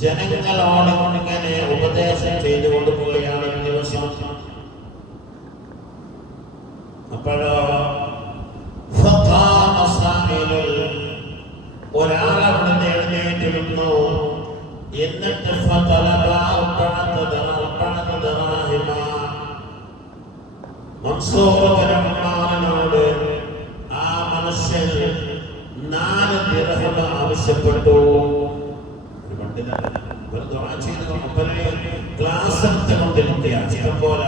ജനങ്ങളോട് ഇങ്ങനെ ഉപദേശം ചെയ്തുകൊണ്ട് പോവുകയാണ് ഒരു ദിവസം. അപ്പോഴോ ഒരാളവിടെ എഴുന്നേറ്റിരുന്നു. എന്നിട്ട് മൻസൂറിനോട് ആ മനുഷ്യൻ 4 ദിർഹം ആവശ്യപ്പെട്ടു. ക്ലാസ് എടുത്തുകൊണ്ടിരിക്കുക ഇഷ്ടംപോലെ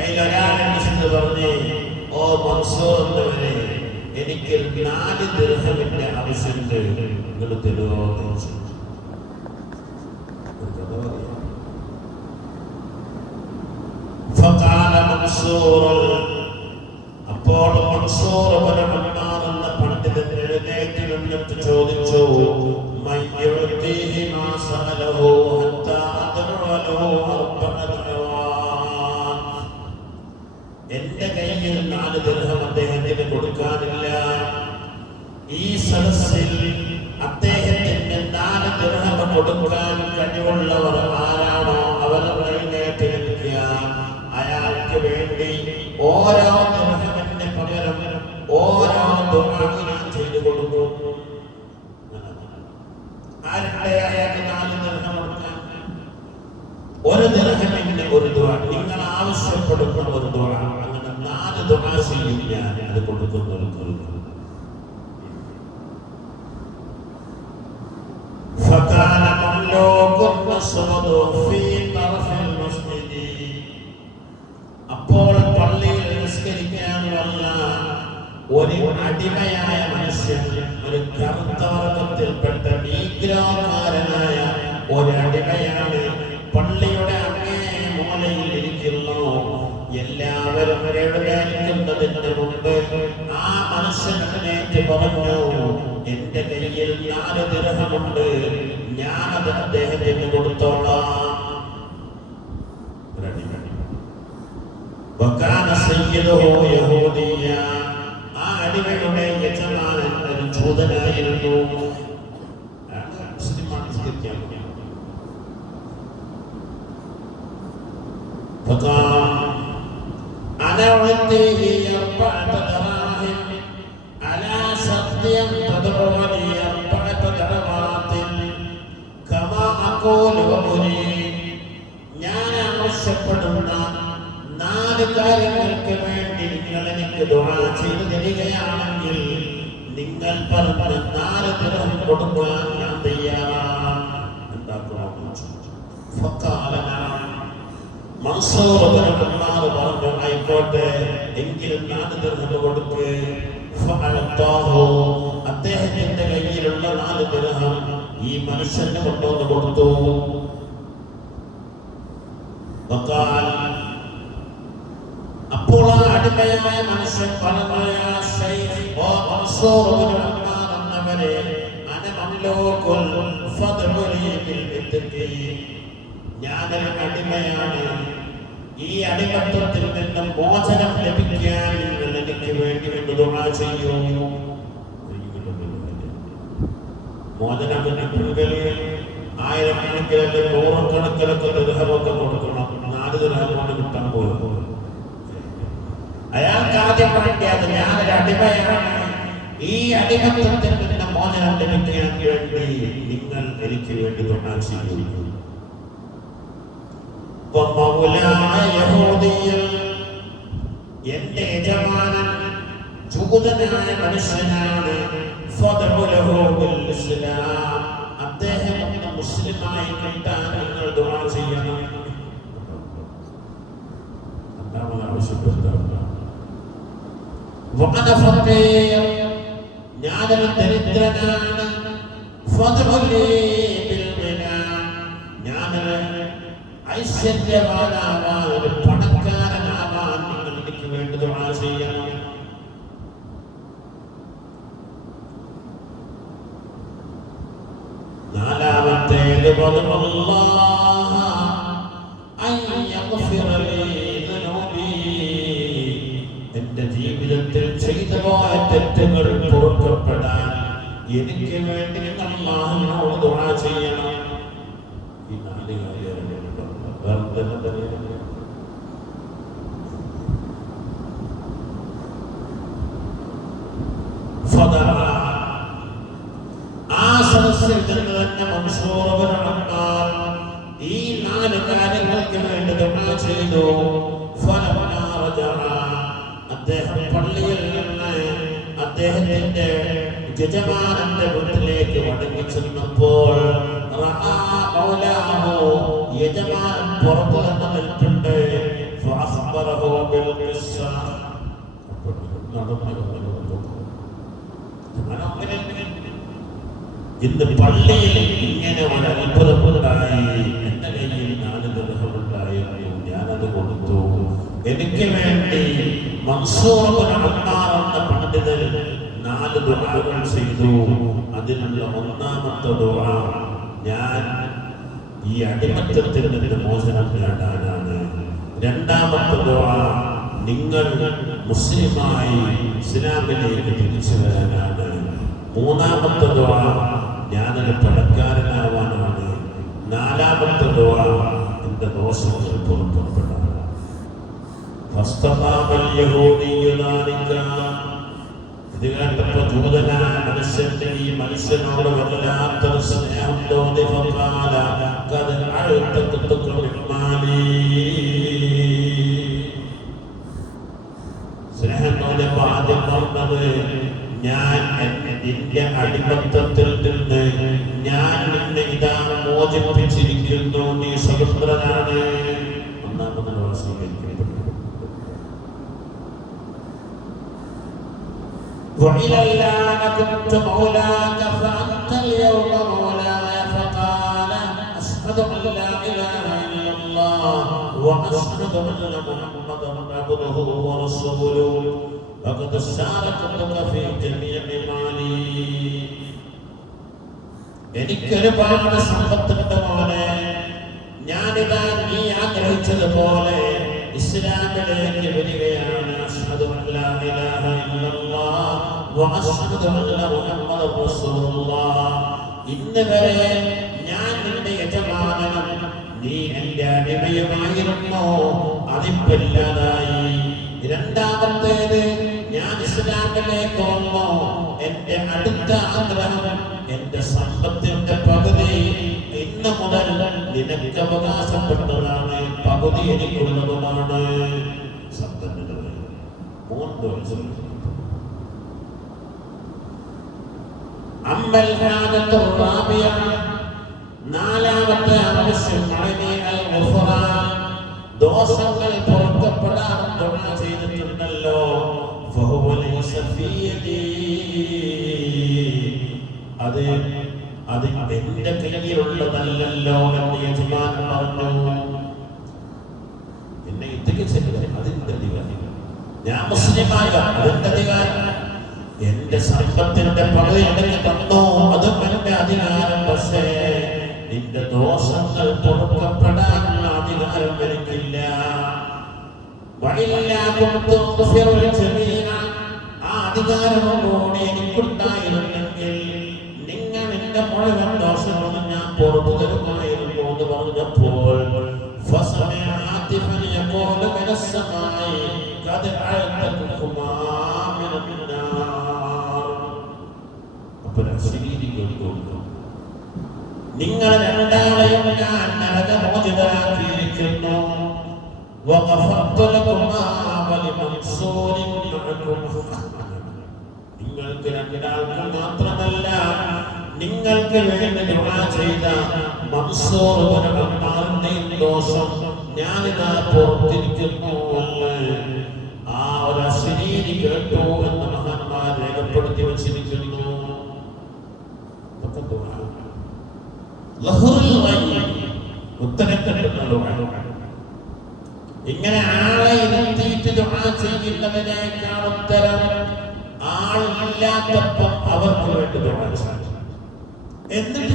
അതിലൊരാൾ പറഞ്ഞ്, ഓ മൻസൂർ എന്നവരെ, എനിക്ക് 4 ദിർഹമിന്റെ ആവശ്യമുണ്ട്, നിങ്ങൾ തരുമോ? അപ്പോൾ മൻസൂർ എന്ന പണ്ഡിതൻ എഴുന്നേറ്റ് നിന്നിട്ട് ചോദിച്ചു, എന്റെ കയ്യിൽ 4 ദിർഹം അദ്ദേഹത്തിന് കൊടുക്കാനില്ല. ഈ സദസ്സിൽ അദ്ദേഹത്തിന് 4 ദിർഹം കൊടുക്കാൻ കഴിവുള്ളവർ ആരാണോ അവർ എഴുന്നേറ്റ് നിൽക്കുക. അയാൾക്ക് വേണ്ടി ഓരോ ദിർഹമിന് പകരം ഓരോ ദുആ ചെയ്തു കൊടുക്കും. ആരുടെ അയാൾക്ക് 4 ദിർഹം കൊടുക്കാൻ? ഒരു ദിർഹമിന് ഒരു ദുആ, നിങ്ങൾ ആവശ്യപ്പെടുന്ന ഒരു ദുആ, അങ്ങനെ 4 ദുആ ചെയ്യും ഞാൻ, അത് കൊടുക്കുന്നവർക്ക്. فكان مملوك الصمد في طرف المسجد. അപ്പോൾ പള്ളിയിൽ നിസ്കരിക്കാൻ വന്ന ഒരു അടിമയായ മനുഷ്യൻ, ഒരു കറുത്ത വർഗത്തിൽപ്പെട്ട നീഗ്രോകാരനായ ഒരു അടിമയാണ്, പള്ളിയുടെ അങ്ങേ മൂലയിൽ ഇരിക്കുന്നു. എല്ലാവരും എഴുന്നേൽക്കുന്നതിന് മുമ്പ് ആ മനുഷ്യൻ എഴുന്നേറ്റ് പറഞ്ഞു, എന്റെ കയ്യിൽ 4 ദിർഹമുണ്ട്, ഞാനത് അദ്ദേഹത്തിന് കൊടുത്തോളാം. ആ അടിമയുടെ യജമാനൻ ഒരു ജൂതനായിരുന്നു. أنا أعطيه 4 دراهم على شرط تدعوني 4 دعوات كما أقول وأريد. ഞാൻ ആവശ്യപ്പെടുന്ന 4 കാര്യങ്ങൾക്ക് വേണ്ടി നിങ്ങൾ എനിക്ക് ദുആ ചെയ്തു തരികയാണെങ്കിൽ നിങ്ങൾ പറഞ്ഞ 4 ദിർഹം കൊടുക്കാൻ ഞാൻ തയ്യാറാണ്. മൻസൂർ പറഞ്ഞു, ആയിക്കോട്ടെ, എങ്കിൽ 4 ദിർഹം കൊടുക്ക്. അദ്ദേഹത്തിന്റെ കയ്യിലുള്ള 4 ദിർഹം ഈ മനുഷ്യന് കൊണ്ടുവന്ന് കൊടുത്തു. അപ്പോൾ ആ അടിമയായ മനുഷ്യൻ പറഞ്ഞു, ഞാനൊരു അടിമയാണ്, ഈ അടിമത്വത്തിൽ നിന്നും മോചനം ലഭിക്കാൻ നിങ്ങൾ എനിക്ക് വേണ്ടി ദുആ ചെയ്യൂ. മോചനത്തിനുള്ളിൽ 1000-കണക്കിലൊക്കെ 100-കണക്കിലൊക്കെ ദിർഹമൊക്കെ കൊടുക്കണം. 4 ദിർഹം കൊണ്ട് കിട്ടാൻ പോകും. അയാൾക്ക് ആദ്യം വേണ്ടിയത്, ഞാനൊരു അടിമയാണ്, ഈ അടിമത്വത്തിൽ നിന്ന് മോചനം ലഭിക്കാൻ വേണ്ടി നിങ്ങൾ എനിക്ക് വേണ്ടി ദുആ ചെയ്യൂ. എന്റെ യജമാനൻ ജൂതനായ മനുഷ്യനാണ്, അദ്ദേഹം മുസ്ലിമായി കിട്ടാൻ നിങ്ങൾ ദുആ ചെയ്യണം. ഞാനൊരു ദരിദ്രനാണ്, ഞാനൊരു ഐശ്വര്യവാനാവാൻ, ഒരു പണക്കാരനാവാൻ നിങ്ങൾ എനിക്ക് വേണ്ടി ദുആ ചെയ്യണം. നാലാമത്തേത് എന്റെ ജീവിതത്തിൽ ചെയ്തു പോയ തെറ്റുകൾ പൊറുക്കപ്പെടാൻ എനിക്ക് വേണ്ടി നിങ്ങൾ അല്ലാഹുവിനോട് ദുആ ചെയ്യണം. ഈ 4 കാര്യങ്ങൾക്ക് വേണ്ടി ദുആ ചെയ്തു. അദ്ദേഹം പള്ളിയിൽ നിന്ന് അദ്ദേഹത്തിന്റെ യജമാനന്റെ വീട്ടിലേക്ക് മടങ്ങി ചെന്നപ്പോൾ യജമാനൻ പുറത്തു നിന്ന് നിൽപ്പുണ്ട്. ഇന്ന് പള്ളിയിൽ ഇങ്ങനെ ഒരു അത്ഭുതമുണ്ടായി. എന്റെ കയ്യിൽ 4 ദിർഹമുണ്ടായിരുന്നു, ഞാനത് കൊടുത്തു. എനിക്ക് വേണ്ടി മൻസൂർ ഇബ്നു അമ്മാർ എന്ന പണ്ഡിതൻ 4 ദുആകൾ ചെയ്തു. അതിലുള്ള ഒന്നാമത്തെ ദുആ, ഞാൻ ഈ അടിമത്തത്തിൽ നിന്ന് മോചനം നേടാനാണ്. രണ്ടാമത്തെ ദുആ, നിങ്ങൾ മുസ്ലിമായി ഇസ്ലാമിലേക്ക് തിരിച്ചു വരാനാണ്. മൂന്നാമത്തെ ദുആ, ഞാനൊരു പണക്കാരനാവാനാണ്. നാലാമത്തെ ദുആ, എന്റെ ദോഷങ്ങൾ പുറത്തുപെടാനാണ്. ഇത് കേട്ടപ്പോൾ ജൂതനായ മനുഷ്യന്റെ ഈ മനുഷ്യനോട് വല്ലാത്തൊരു സ്നേഹം തോന്നി. സ്നേഹം തോന്നിയപ്പോൾ ആദ്യം പറഞ്ഞത്, ഞാൻ നിന്റെ അടിമത്തത്തിൽ നിന്ന് ഞാൻ നിന്നെ ഇതാ മോചിപ്പിച്ചിരിക്കുന്നു, നീ സ്വതന്ത്രനാണ്. ഒന്നാമത് وإلى الله كنت مولاك فأنت اليوم مولاي فقال أشهد أن لا إله إلا الله وأشهد أن محمدا عبده ورسوله وقد شاركتك في جميع مالي. എനിക്കൊരുപാട് സമ്പത്തുണ്ട് മോനെ, ഞാനിതാ നീ ആഗ്രഹിച്ചതുപോലെ ഇസ്ലാമിലേക്ക് വരികയാണ്. അഷ്ഹദു അല്ലാ ഇലാഹ ഇല്ലല്ലാഹ് വഅഷ്ഹദു അന്ന മുഹമ്മദൻ റസൂലുള്ളാഹ്. ഇന്ന് വരെ ഞാൻ നിന്റെ യജമാനനും നീ എന്റെ അടിമയുമായിരുന്നു, അതിപ്പില്ലാതായി. രണ്ടാമത്തേത്, ഞാൻ ഇസ്ലാമിലേക്ക് വന്നു. എന്റെ അടുത്ത ആഗ്രഹം, എന്റെ സമ്പത്തിന്റെ പകുതി ഇന്ന് മുതൽ നിനക്ക് അവകാശപ്പെട്ടതാണ്, പകുതി എനിക്കുള്ളതുമാണ്. സമ്പന്നതകൾ 3 ദിവസം. അമ്മൽ ഹാദത്തു റാബിയ, നാലാമത്തെ ആവശ്യം, ദോഷങ്ങൾ പൊറുക്കപ്പെടാൻ ദുആ ചെയ്തിട്ടുണ്ടല്ലോ. അത് എന്റെ കയ്യിലുള്ളതല്ലല്ലോ എന്ന് യജമാനൻ പറഞ്ഞു. എന്നെ ഇതൊക്കെ ചെയ്തത് അതിന്റെ അധികാരം, ഞാൻ മുസ്ലിമായ അതിന്റെ അധികാരം, എന്റെ സമ്പത്തിന്റെ പകുതി എനിക്ക് തന്നോ, അതും എന്റെ അധികാരം. പക്ഷേ നിന്റെ ദോഷങ്ങൾ പൊറുക്കപ്പെടാനുള്ള അധികാരം എനിക്കില്ല. ആ അധികാരമോടുകൂടി എനിക്കുണ്ടായിരുന്നെങ്കിൽ നിങ്ങൾ എന്റെ മുഴുവൻ ദോഷങ്ങളും ഞാൻ പുറത്തു തരുമായിരുന്നു എന്ന് പറഞ്ഞപ്പോൾ നിങ്ങൾ രണ്ടാളെയും ഞാൻ നരകമോചിതരാക്കിയിരിക്കുന്നു. നിങ്ങൾക്ക് രണ്ടാൾക്കും മാത്രമല്ല, നിങ്ങൾക്ക് വേണ്ടി ദുആ ചെയ്ത മൻസൂർ ഇബ്നു അമ്മാറിന്റെയും ദോഷം ഞാനിതാ പുറത്തിരിക്കുന്നു എന്ന് ആ ഒരു അശരീരി കേട്ടു എന്ന് മഹാന്മാർ രേഖപ്പെടുത്തി വച്ചിരിക്കുന്നു. ഇങ്ങനെ ആളെ ഇരുത്തിയിട്ട് ദുആ ചെയ്യുന്നതിനേക്കാൾ ഉത്തരം ആളില്ലാത്തപ്പോൾ അവർക്ക് വേണ്ടി ദുആ ചെയ്യണം. എന്നിട്ട്